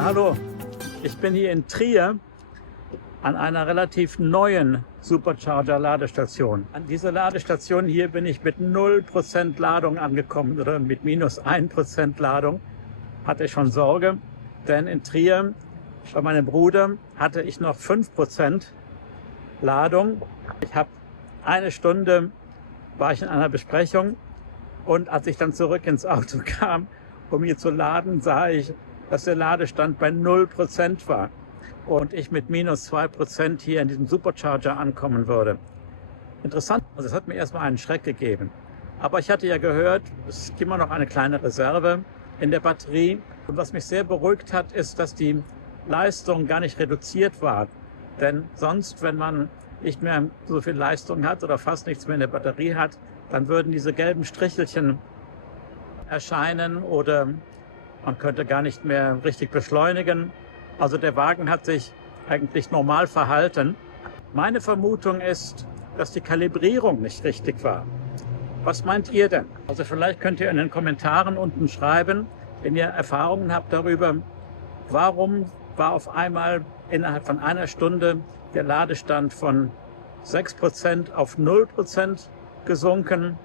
Ja, hallo. Ich bin hier in Trier an einer relativ neuen Supercharger-Ladestation. An dieser Ladestation hier bin ich mit 0% Ladung angekommen oder mit minus 1% Ladung. Hatte ich schon Sorge, denn in Trier bei meinem Bruder hatte ich noch 5% Ladung. Ich habe eine Stunde war ich in einer Besprechung und als ich dann zurück ins Auto kam, um hier zu laden, sah ich, dass der Ladestand bei 0% war und ich mit minus 2% hier in diesem Supercharger ankommen würde. Interessant, also es hat mir erstmal einen Schreck gegeben. Aber ich hatte ja gehört, es gibt immer noch eine kleine Reserve in der Batterie. Und was mich sehr beruhigt hat, ist, dass die Leistung gar nicht reduziert war. Denn sonst, wenn man nicht mehr so viel Leistung hat oder fast nichts mehr in der Batterie hat, dann würden diese gelben Strichelchen erscheinen oder man könnte gar nicht mehr richtig beschleunigen. Also der Wagen hat sich eigentlich normal verhalten. Meine Vermutung ist, dass die Kalibrierung nicht richtig war. Was meint ihr denn? Also vielleicht könnt ihr in den Kommentaren unten schreiben, wenn ihr Erfahrungen habt darüber, warum war auf einmal innerhalb von einer Stunde der Ladestand von 6% auf 0% gesunken,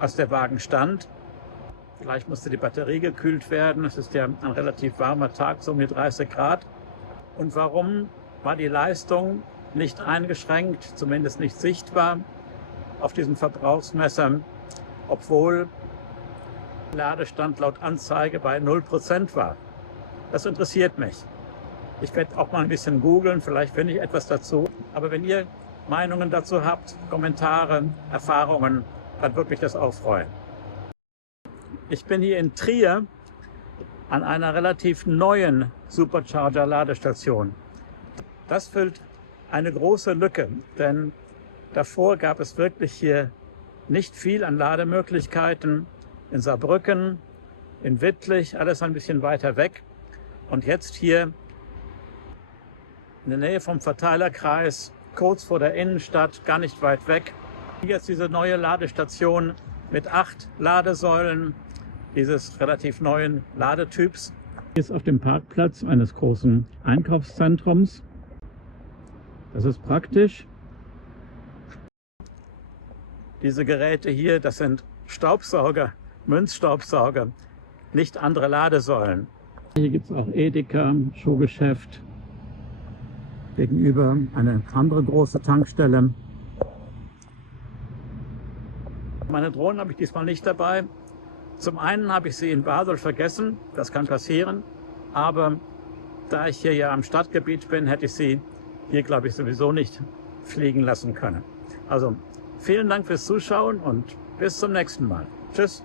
als der Wagen stand. Vielleicht musste die Batterie gekühlt werden. Es ist ja ein relativ warmer Tag, so mit 30 Grad. Und warum war die Leistung nicht eingeschränkt, zumindest nicht sichtbar auf diesem Verbrauchsmesser, obwohl der Ladestand laut Anzeige bei 0% war? Das interessiert mich. Ich werde auch mal ein bisschen googeln, vielleicht finde ich etwas dazu. Aber wenn ihr Meinungen dazu habt, Kommentare, Erfahrungen, dann würde mich das auch freuen. Ich bin hier in Trier an einer relativ neuen Supercharger-Ladestation. Das füllt eine große Lücke, denn davor gab es wirklich hier nicht viel an Lademöglichkeiten. In Saarbrücken, in Wittlich, alles ein bisschen weiter weg. Und jetzt hier in der Nähe vom Verteilerkreis, kurz vor der Innenstadt, gar nicht weit weg. Hier ist diese neue Ladestation mit 8 Ladesäulen dieses relativ neuen Ladetyps. Hier ist auf dem Parkplatz eines großen Einkaufszentrums. Das ist praktisch. Diese Geräte hier, das sind Staubsauger, Münzstaubsauger, nicht andere Ladesäulen. Hier gibt es auch Edeka, Schuhgeschäft. Gegenüber eine andere große Tankstelle. Meine Drohnen habe ich diesmal nicht dabei. Zum einen habe ich sie in Basel vergessen, das kann passieren, aber da ich hier ja am Stadtgebiet bin, hätte ich sie hier, glaube ich, sowieso nicht fliegen lassen können. Also vielen Dank fürs Zuschauen und bis zum nächsten Mal. Tschüss.